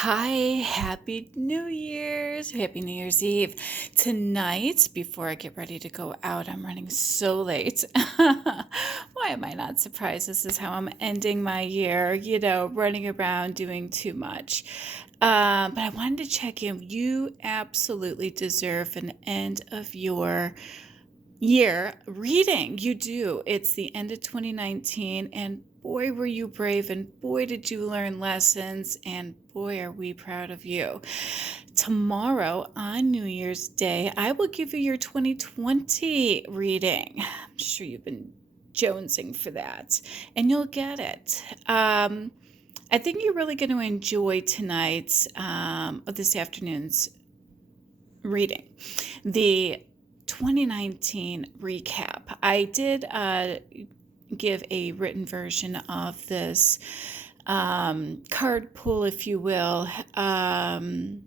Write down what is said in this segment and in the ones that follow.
Hi, happy New Year's. Happy New Year's Eve. Tonight, before I get ready to go out, I'm running so late. Why am I not surprised? This is how I'm ending my year, running around doing too much. But I wanted to check in. You absolutely deserve an end of your year reading. You do. It's the end of 2019, and boy, were you brave, and boy, did you learn lessons, and boy, are we proud of you. Tomorrow, on New Year's Day, I will give you your 2020 reading. I'm sure you've been jonesing for that, and you'll get it. I think you're really going to enjoy tonight's, this afternoon's reading. The 2019 recap. I did give a written version of this card pull, if you will, on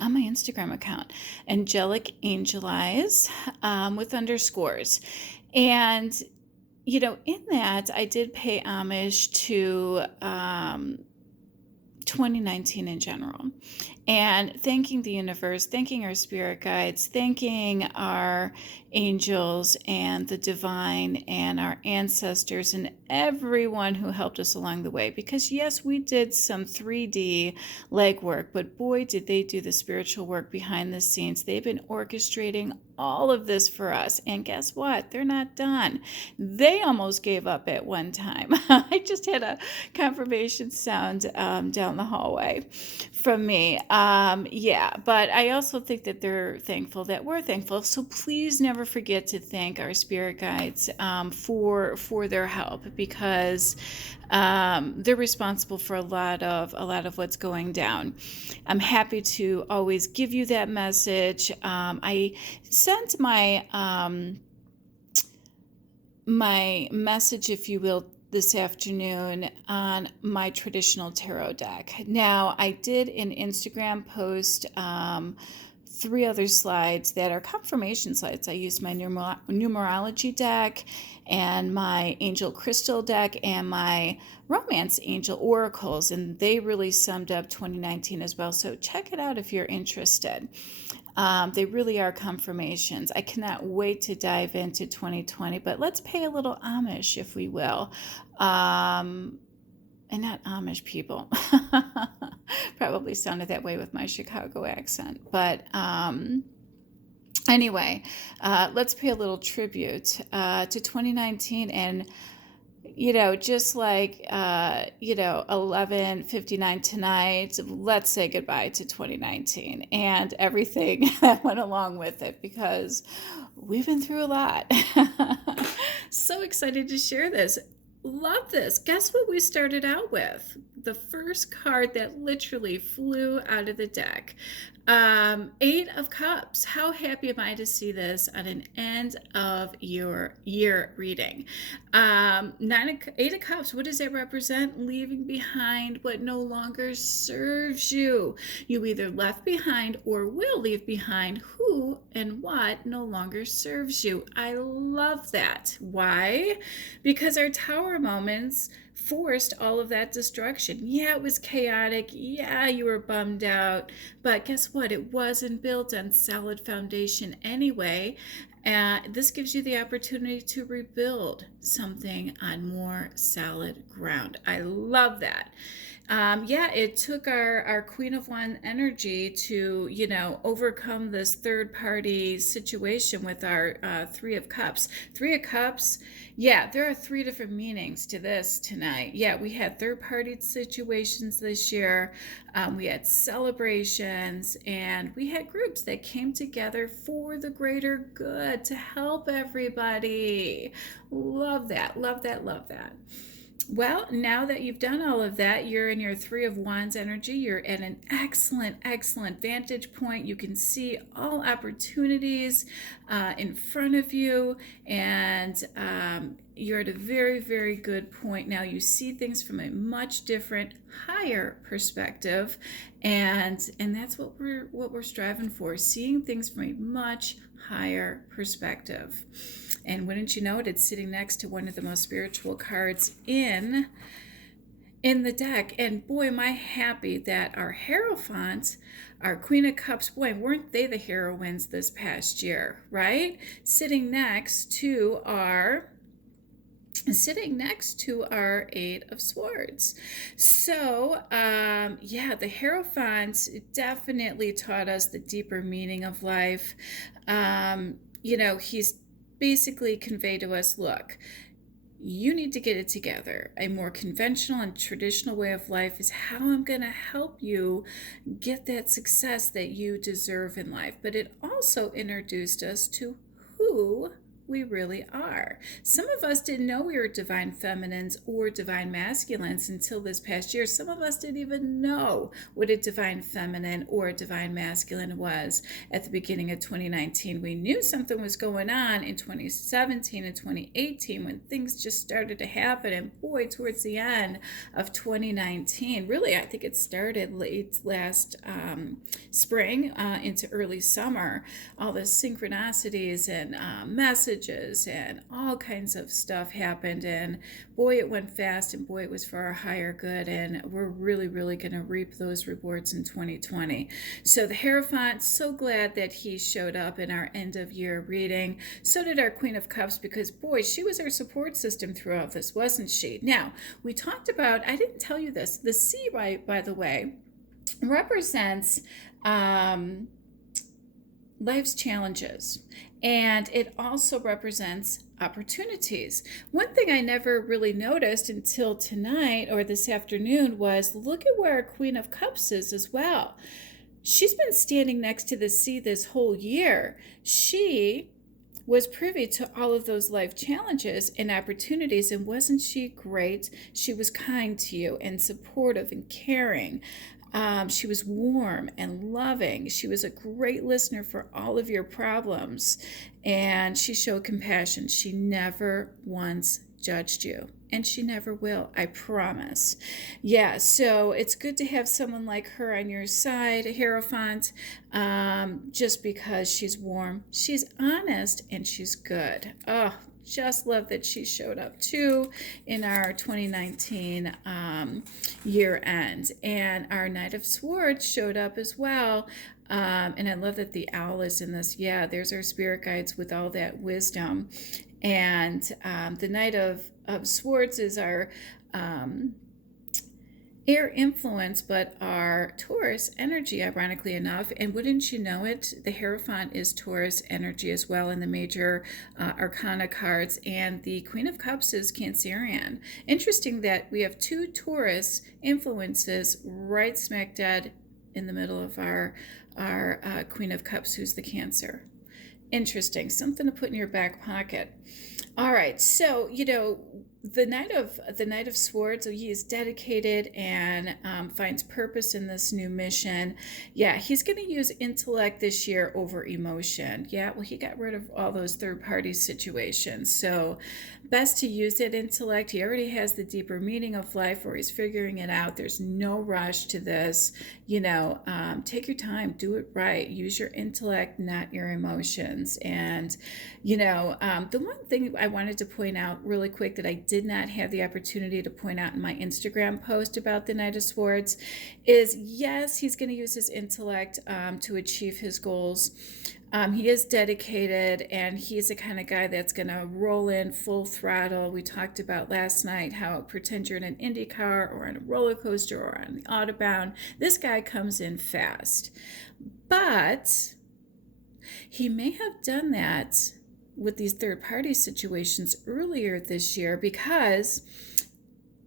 my Instagram account, Angelic Angel Eyes, with underscores. And, in that, I did pay homage to 2019 in general, and thanking the universe, thanking our spirit guides, thanking our angels and the divine and our ancestors and everyone who helped us along the way. Because yes, we did some 3D legwork, but boy, did they do the spiritual work behind the scenes. They've been orchestrating all of this for us. And guess what? They're not done. They almost gave up at one time. I just had a confirmation sound down the hallway from me. But I also think that they're thankful that we're thankful. So please never forget to thank our spirit guides for their help, because they're responsible for a lot of what's going down. I'm happy to always give you that message. I sent my message, if you will, this afternoon on my traditional tarot deck. Now, I did an Instagram post 3 other slides that are confirmation slides. I used my numerology deck and my angel crystal deck and my romance angel oracles, and they really summed up 2019 as well. So check it out if you're interested. They really are confirmations. I cannot wait to dive into 2020, but let's pay a little homage, if we will. And not Amish people. Probably sounded that way with my Chicago accent. But anyway, let's pay a little tribute to 2019. And just like 11:59 tonight, let's say goodbye to 2019 and everything that went along with it, because we've been through a lot. So excited to share this. Love this. Guess what we started out with? The first card that literally flew out of the deck. 8 of Cups. How happy am I to see this on an end of your year reading? 8 of Cups. What does it represent? Leaving behind what no longer serves you. You either left behind or will leave behind who and what no longer serves you. I love that. Why? Because our Tower moments forced all of that destruction. Yeah, it was chaotic. Yeah, you were bummed out. But guess what? It wasn't built on solid foundation anyway. This gives you the opportunity to rebuild something on more solid ground. I love that. It took our Queen of Wands energy to, overcome this third party situation with our 3 of Cups. 3 of Cups, there are 3 different meanings to this tonight. Yeah, we had third party situations this year. We had celebrations, and we had groups that came together for the greater good to help everybody. Love that, love that, love that. Well, now that you've done all of that, you're in your 3 of Wands energy. You're at an excellent, excellent vantage point. You can see all opportunities in front of you, and you're at a very, very good point. Now you see things from a much different, higher perspective, and that's what we're striving for, seeing things from a much higher perspective. And wouldn't you know it, it's sitting next to one of the most spiritual cards in in the deck. And boy, am I happy that our Hierophant, our Queen of Cups, boy, weren't they the heroines this past year, right? Sitting next to our Eight of Swords. So, yeah, the Hierophant definitely taught us the deeper meaning of life. He's basically conveyed to us, look, you need to get it together. A more conventional and traditional way of life is how I'm going to help you get that success that you deserve in life. But it also introduced us to who we really are. Some of us didn't know we were divine feminines or divine masculines until this past year. Some of us didn't even know what a divine feminine or a divine masculine was at the beginning of 2019. We knew something was going on in 2017 and 2018 when things just started to happen. And boy, towards the end of 2019, really, I think it started late last spring into early summer, all the synchronicities and messages and all kinds of stuff happened, and boy, it went fast, and boy, it was for our higher good, and we're really going to reap those rewards in 2020. So the Hierophant, so glad that he showed up in our end of year reading. So did our Queen of Cups, because boy, she was our support system throughout this, wasn't she? Now, we talked about, I didn't tell you this, the sea, right, by the way, represents life's challenges, and it also represents opportunities. One thing I never really noticed until tonight or this afternoon was, look at where our Queen of Cups is as well. She's been standing next to the sea this whole year. She was privy to all of those life challenges and opportunities, and wasn't she great? She was kind to you and supportive and caring. She was warm and loving. She was a great listener for all of your problems, and she showed compassion. She never once judged you, and she never will, I promise. Yeah, so it's good to have someone like her on your side, Hierophant, just because she's warm, she's honest, and she's good. Oh, just love that she showed up too in our 2019 year end. And our Knight of Swords showed up as well. And I love that the owl is in this. Yeah, there's our spirit guides with all that wisdom. And the Knight of Swords is our air influence, but our Taurus energy, ironically enough. And wouldn't you know it, the Hierophant is Taurus energy as well in the major arcana cards, and the Queen of Cups is Cancerian. Interesting that we have two Taurus influences right smack dead in the middle of our Queen of Cups, who's the Cancer. Interesting, something to put in your back pocket. All right, so the Knight of Swords, he is dedicated and finds purpose in this new mission. Yeah, he's going to use intellect this year over emotion. Yeah, well, he got rid of all those third-party situations. So best to use that intellect. He already has the deeper meaning of life, or he's figuring it out. There's no rush to this. Take your time. Do it right. Use your intellect, not your emotions. And, the one thing I wanted to point out really quick that I did not have the opportunity to point out in my Instagram post about the Knight of Swords is, yes, he's going to use his intellect to achieve his goals. He is dedicated, and he's the kind of guy that's going to roll in full throttle. We talked about last night how pretend you're in an Indy car or on a roller coaster or on the Autobahn. This guy comes in fast. But he may have done that with these third-party situations earlier this year, because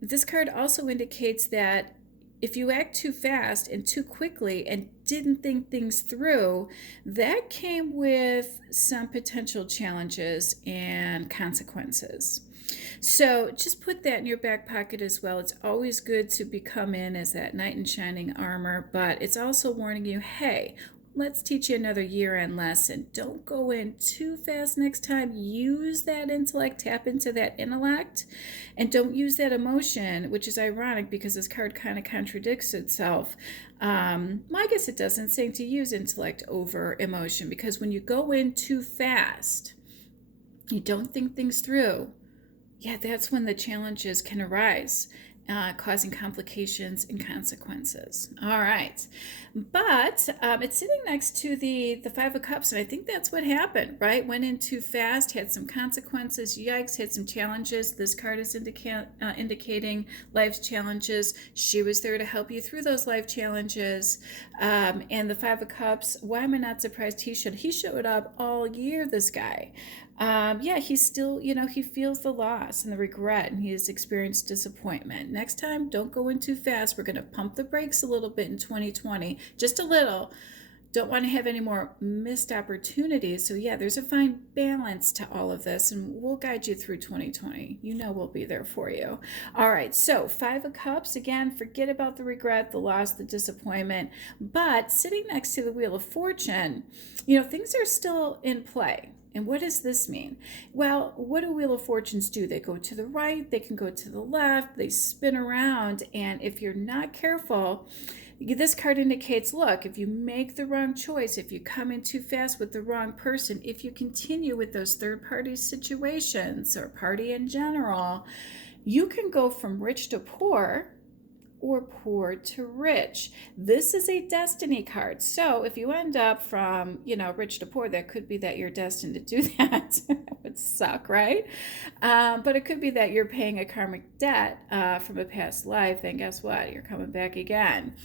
this card also indicates that if you act too fast and too quickly and didn't think things through, that came with some potential challenges and consequences. So just put that in your back pocket as well. It's always good to come in as that knight in shining armor, but it's also warning you, hey, let's teach you another year-end lesson. Don't go in too fast next time. Use that intellect, tap into that intellect, and don't use that emotion, which is ironic because this card kind of contradicts itself. Well, I guess it doesn't, saying to use intellect over emotion, because when you go in too fast, you don't think things through, yeah, that's when the challenges can arise. causing complications and consequences. All right. But it's sitting next to the Five of Cups, and I think that's what happened, right? Went in too fast, had some consequences. Yikes, had some challenges. This card is indicating life's challenges. She was there to help you through those life challenges. And the Five of Cups, why am I not surprised he showed up all year, this guy. Yeah, he's still, he feels the loss and the regret, and he has experienced disappointment. Next time, don't go in too fast. We're going to pump the brakes a little bit in 2020, just a little. Don't want to have any more missed opportunities. So yeah, there's a fine balance to all of this, and we'll guide you through 2020. We'll be there for you. All right, so Five of Cups, again, forget about the regret, the loss, the disappointment, but sitting next to the Wheel of Fortune, things are still in play. And what does this mean? Well, what do Wheel of Fortunes do? They go to the right, they can go to the left, they spin around, and if you're not careful, this card indicates, look, if you make the wrong choice, if you come in too fast with the wrong person, if you continue with those third-party situations or party in general, you can go from rich to poor, or poor to rich. This is a destiny card. So if you end up from, rich to poor, that could be that you're destined to do that. That would suck, right? But it could be that you're paying a karmic debt from a past life, and guess what? You're coming back again.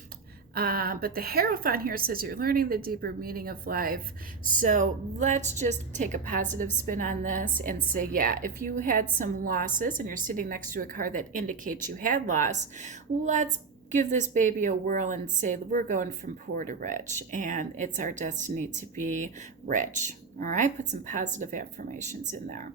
But the Hierophant here says you're learning the deeper meaning of life. So let's just take a positive spin on this and say, yeah, if you had some losses and you're sitting next to a card that indicates you had loss, let's give this baby a whirl and say we're going from poor to rich, and it's our destiny to be rich. All right, put some positive affirmations in there.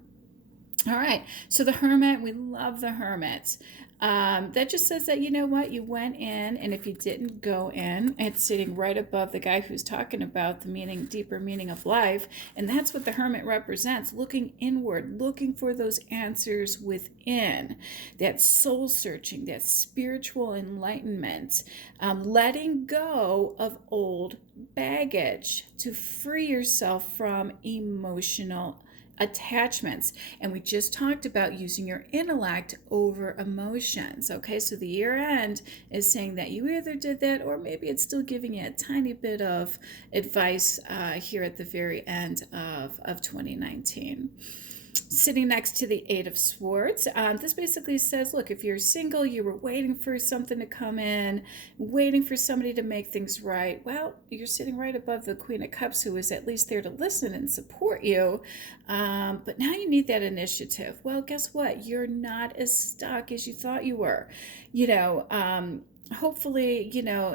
All right, so the Hermit, we love the Hermit. That just says that, you went in, and if you didn't go in, it's sitting right above the guy who's talking about the deeper meaning of life, and that's what the Hermit represents, looking inward, looking for those answers within, that soul searching, that spiritual enlightenment, letting go of old baggage to free yourself from emotional attachments. And we just talked about using your intellect over emotions. Okay, so the year end is saying that you either did that, or maybe it's still giving you a tiny bit of advice here at the very end of 2019. Sitting next to the Eight of Swords, this basically says, look, if you're single, you were waiting for something to come in, waiting for somebody to make things right. Well, you're sitting right above the Queen of Cups, who is at least there to listen and support you. But now you need that initiative. Well, guess what? You're not as stuck as you thought you were. Hopefully,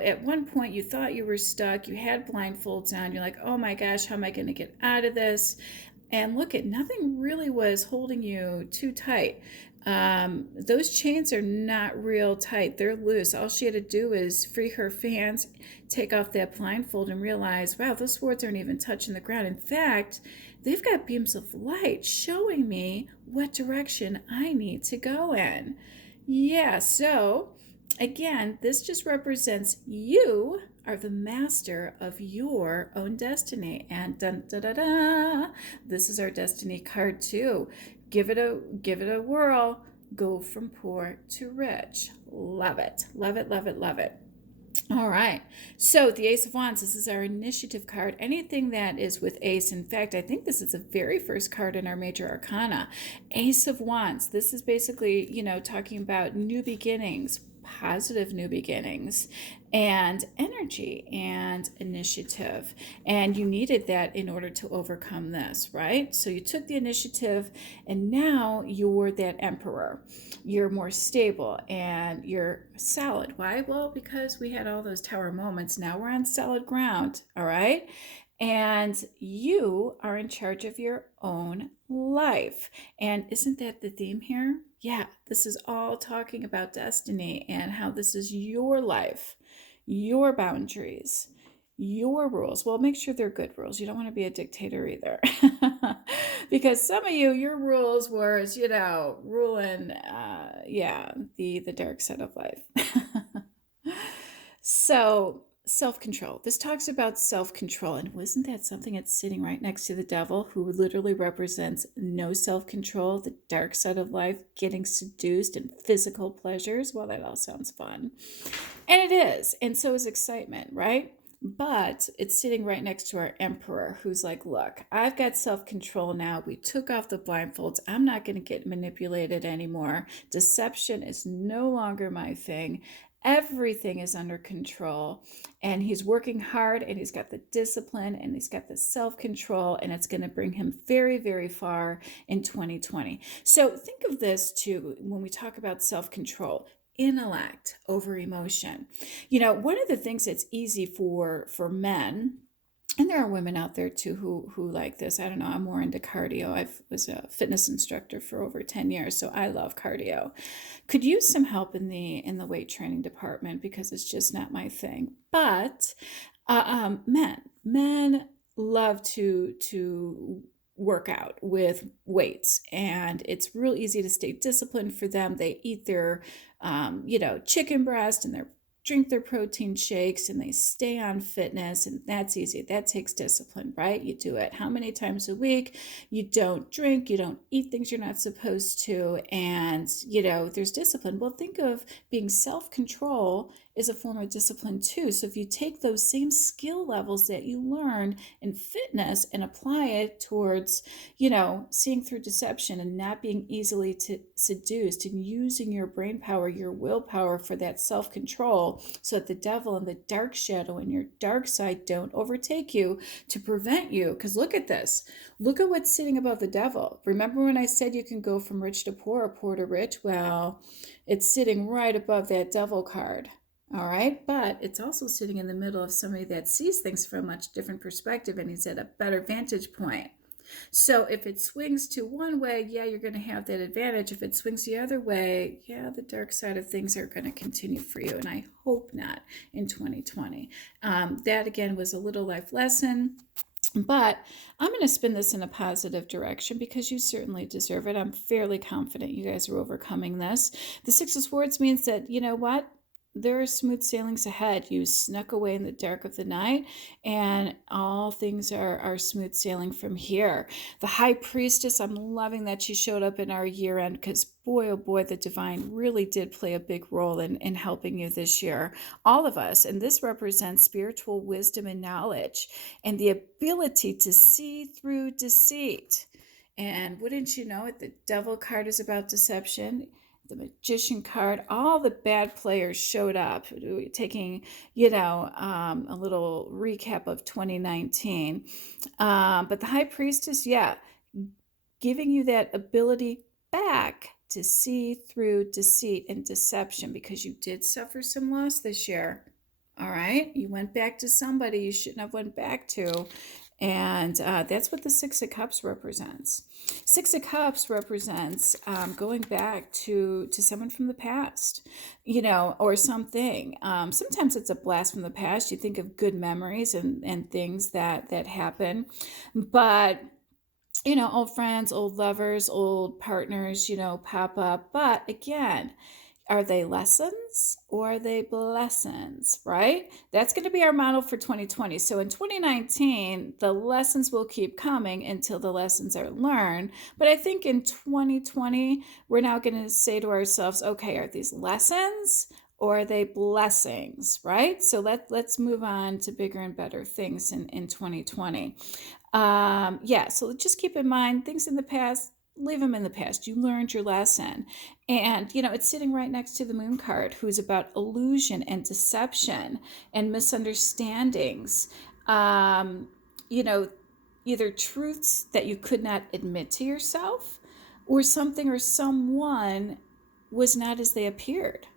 at one point you thought you were stuck, you had blindfolds on, you're like, oh my gosh, how am I going to get out of this? And look, nothing really was holding you too tight. Those chains are not real tight. They're loose. All she had to do is free her hands, take off that blindfold, and realize, wow, those swords aren't even touching the ground. In fact, they've got beams of light showing me what direction I need to go in. Yeah, so again, this just represents you are the master of your own destiny. And dun, da, da, da, this is our destiny card too. Give it a whirl. Go from poor to rich. Love it. Love it, love it, love it. All right, so the Ace of Wands, this is our initiative card. Anything that is with Ace, in fact, I think this is the very first card in our major arcana. Ace of Wands, this is basically, talking about new beginnings, positive new beginnings, and energy and initiative. And you needed that in order to overcome this, right? So you took the initiative, and now you're that emperor. You're more stable and you're solid. Why? Well, because we had all those tower moments. Now we're on solid ground, all right? And you are in charge of your own life. And isn't that the theme here? Yeah, this is all talking about destiny and how this is your life, your boundaries, your rules. Well, make sure they're good rules. You don't want to be a dictator either. Because some of you, your rules were, ruling, the dark side of life. So self-control. This talks about self-control. And wasn't that something? It's sitting right next to the devil, who literally represents no self-control, the dark side of life, getting seduced and physical pleasures. Well, that all sounds fun. And it is. And so is excitement, right? But it's sitting right next to our emperor, who's like, look, I've got self control now. We took off the blindfolds. I'm not going to get manipulated anymore. Deception is no longer my thing. Everything is under control. And he's working hard, and he's got the discipline, and he's got the self control, and it's going to bring him very, very far in 2020. So think of this too when we talk about self control: intellect over emotion. One of the things that's easy for men, and there are women out there too who like this. I don't know, I'm more into cardio. I was a fitness instructor for over 10 years, so I love cardio. Could use some help in the weight training department, because it's just not my thing. But men love to work out with weights, and it's real easy to stay disciplined for them. They eat their chicken breast, and they drink their protein shakes, and they stay on fitness, and that's easy. That takes discipline, right? You do it how many times a week? You don't drink, you don't eat things you're not supposed to, and there's discipline. Well, think of being self-control is a form of discipline too. So if you take those same skill levels that you learned in fitness and apply it towards, seeing through deception and not being easily seduced, and using your brain power, your willpower for that self-control, so that the devil and the dark shadow and your dark side don't overtake you to prevent you. Because look at this. Look at what's sitting above the devil. Remember when I said you can go from rich to poor or poor to rich? Well, it's sitting right above that devil card. All right, but it's also sitting in the middle of somebody that sees things from a much different perspective, and he's at a better vantage point. So if it swings to one way, yeah, you're going to have that advantage. If it swings the other way, yeah, the dark side of things are going to continue for you, and I hope not in 2020. That, again, was a little life lesson. But I'm going to spin this in a positive direction, because you certainly deserve it. I'm fairly confident you guys are overcoming this. The Six of Swords means that, you know what? There are smooth sailings ahead. You snuck away in the dark of the night, and all things are smooth sailing from here. The High Priestess, I'm loving that she showed up in our year end, because boy, oh boy, the divine really did play a big role in helping you this year. All of us. And this represents spiritual wisdom and knowledge, and the ability to see through deceit. And wouldn't you know it, the Devil card is about deception. The Magician card, all the bad players showed up, taking, a little recap of 2019. But the High Priestess, yeah, giving you that ability back to see through deceit and deception, because you did suffer some loss this year. All right, you went back to somebody you shouldn't have went back to. And that's what the Six of Cups represents. Six of Cups represents going back to someone from the past, or something. Sometimes it's a blast from the past. You think of good memories and things that happen. But, old friends, old lovers, old partners, pop up. But again, are they lessons or are they blessings, right? That's going to be our model for 2020. So in 2019, the lessons will keep coming until the lessons are learned. But I think in 2020, we're now going to say to ourselves, okay, are these lessons or are they blessings, right? So let's move on to bigger and better things in 2020. So just keep in mind, things in the past, leave them in the past. You learned your lesson. And, it's sitting right next to the Moon card, who's about illusion and deception and misunderstandings. Either truths that you could not admit to yourself, or something or someone was not as they appeared,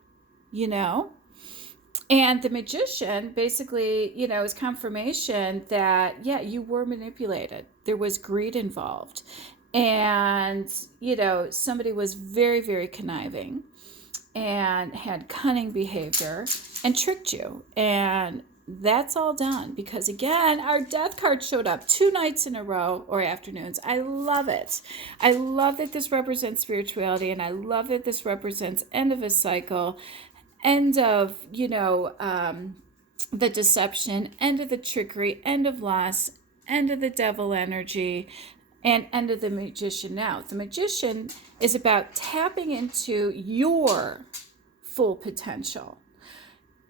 And the Magician basically, is confirmation that, yeah, you were manipulated. There was greed involved. And, somebody was very, very conniving and had cunning behavior and tricked you. And that's all done, because, again, our Death card showed up 2 nights in a row, or afternoons. I love it. I love that this represents spirituality, and I love that this represents end of a cycle, end of, the deception, end of the trickery, end of loss, end of the devil energy, and end of the magician. Now, the magician is about tapping into your full potential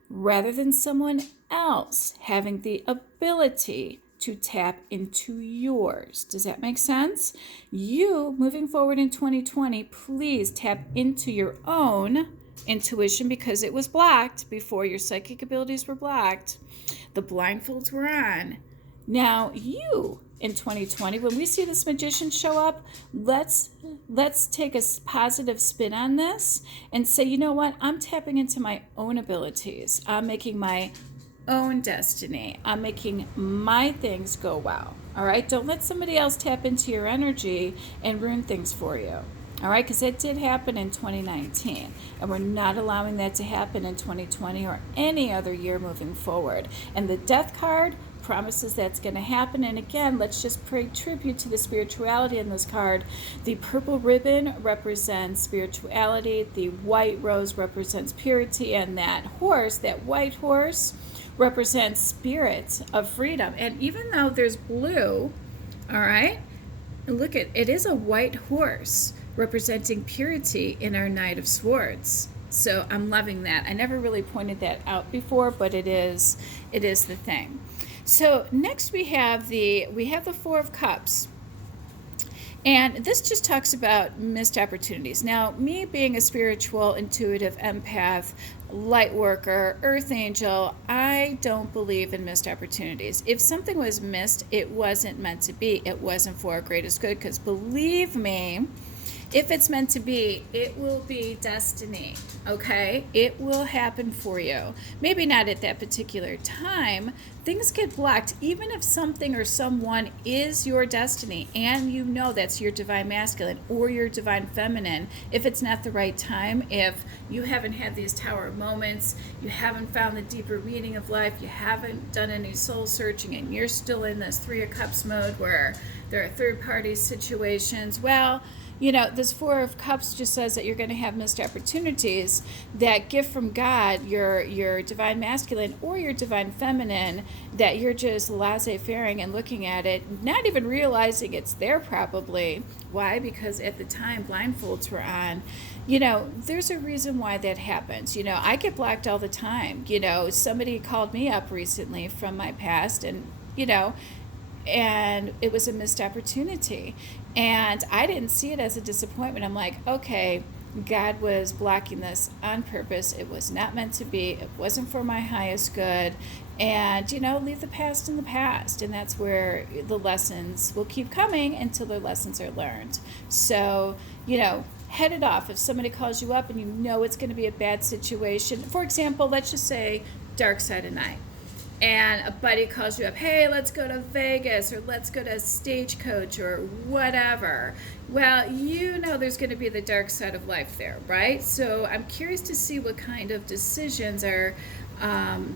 rather than someone else having the ability to tap into yours. Does that make sense? You, moving forward in 2020, please tap into your own intuition, because it was blocked before. Your psychic abilities were blocked. The blindfolds were on. Now, you in 2020, when we see this magician show up, let's take a positive spin on this and say, you know what? I'm tapping into my own abilities. I'm making my own destiny. I'm making my things go well. All right? Don't let somebody else tap into your energy and ruin things for you. All right? Because it did happen in 2019. And we're not allowing that to happen in 2020 or any other year moving forward. And the death card promises that's going to happen. And again, let's just pay tribute to the spirituality in this card. The purple ribbon represents spirituality. The white rose represents purity. And that horse, that white horse, represents spirit of freedom. And even though there's blue, all right, look at it, is a white horse representing purity in our Knight of Swords. So I'm loving that. I never really pointed that out before, but it is the thing. So next we have the Four of Cups. And this just talks about missed opportunities. Now, me being a spiritual, intuitive empath, light worker, earth angel, I don't believe in missed opportunities. If something was missed, it wasn't meant to be. It wasn't for our greatest good, because believe me, if it's meant to be, it will be destiny, okay? It will happen for you. Maybe not at that particular time. Things get blocked, even if something or someone is your destiny and you know that's your divine masculine or your divine feminine. If it's not the right time, if you haven't had these tower moments, you haven't found the deeper meaning of life, you haven't done any soul searching, and you're still in this Three of Cups mode where there are third-party situations, well, you know, this Four of Cups just says that you're going to have missed opportunities. That gift from God, your divine masculine or your divine feminine, that you're just laissez-faire and looking at it, not even realizing it's there probably. Why? Because at the time blindfolds were on. You know, there's a reason why that happens. You know, I get blocked all the time. You know, somebody called me up recently from my past, and, you know, and it was a missed opportunity. And I didn't see it as a disappointment. I'm like, okay, God was blocking this on purpose. It was not meant to be. It wasn't for my highest good. And, you know, leave the past in the past. And that's where the lessons will keep coming until the lessons are learned. So, you know, head it off. If somebody calls you up and you know it's going to be a bad situation, for example, let's just say dark side of night. And a buddy calls you up, hey, let's go to Vegas, or let's go to Stagecoach, or whatever. Well, you know there's going to be the dark side of life there, right? So I'm curious to see what kind of decisions our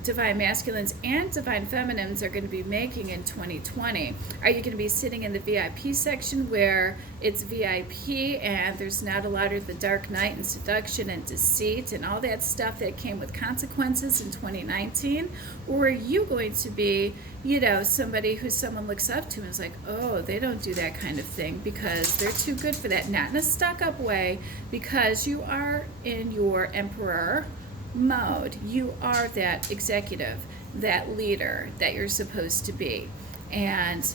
divine masculines and divine feminines are going to be making in 2020. Are you going to be sitting in the VIP section where it's VIP and there's not a lot of the dark night and seduction and deceit and all that stuff that came with consequences in 2019? Or are you going to be, you know, somebody who someone looks up to and is like, oh, they don't do that kind of thing because they're too good for that? Not in a stuck-up way, because you are in your emperor mode. You are that executive, that leader that you're supposed to be. And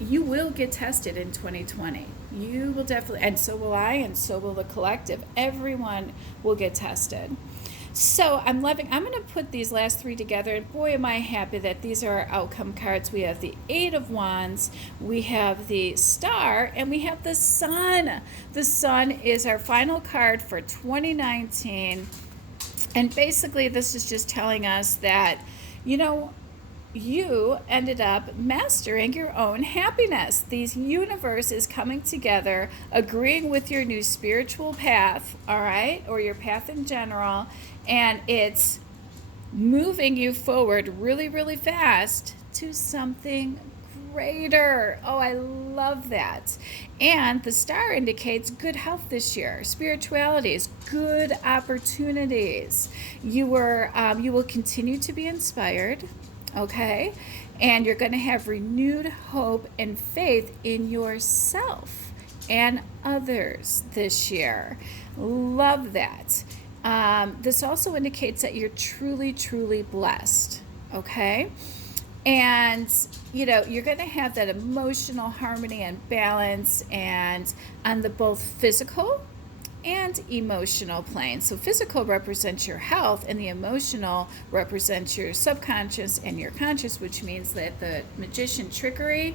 you will get tested in 2020. You will definitely, and so will I, and so will the collective. Everyone will get tested. So I'm going to put these last three together, and boy, am I happy that these are our outcome cards. We have the Eight of Wands, we have the Star, and we have the Sun. The Sun is our final card for 2019. And basically, this is just telling us that, you know, you ended up mastering your own happiness. These universe is coming together, agreeing with your new spiritual path, all right, or your path in general, and it's moving you forward really, really fast to something greater. Oh, I love that. And the star indicates good health this year, spiritualities, good opportunities. You will continue to be inspired, okay? And you're going to have renewed hope and faith in yourself and others this year. Love that. This also indicates that you're truly, truly blessed, okay? And you're going to have that emotional harmony and balance, and on the both physical and emotional plane. So physical represents your health, and the emotional represents your subconscious and your conscious, which means that the magician trickery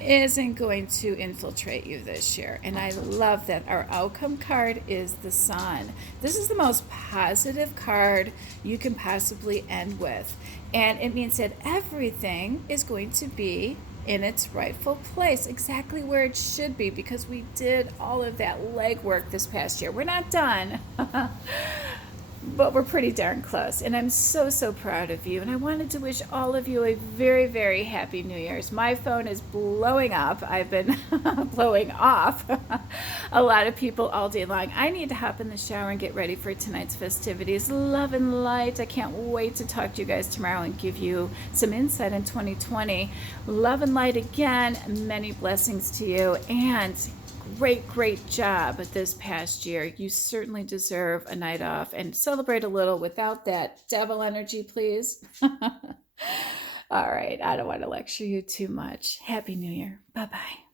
isn't going to infiltrate you this year. And I love that our outcome card is the Sun. This is the most positive card you can possibly end with. And it means that everything is going to be in its rightful place, exactly where it should be, because we did all of that legwork this past year. We're not done. But we're pretty darn close. And I'm so, so proud of you. And I wanted to wish all of you a very, very happy New Year's. My phone is blowing up. I've been blowing off a lot of people all day long. I need to hop in the shower and get ready for tonight's festivities. Love and light. I can't wait to talk to you guys tomorrow and give you some insight in 2020. Love and light again. Many blessings to you. And great job this past year. You certainly deserve a night off and celebrate a little without that devil energy, please. All right, I don't want to lecture you too much. Happy New Year. Bye-bye.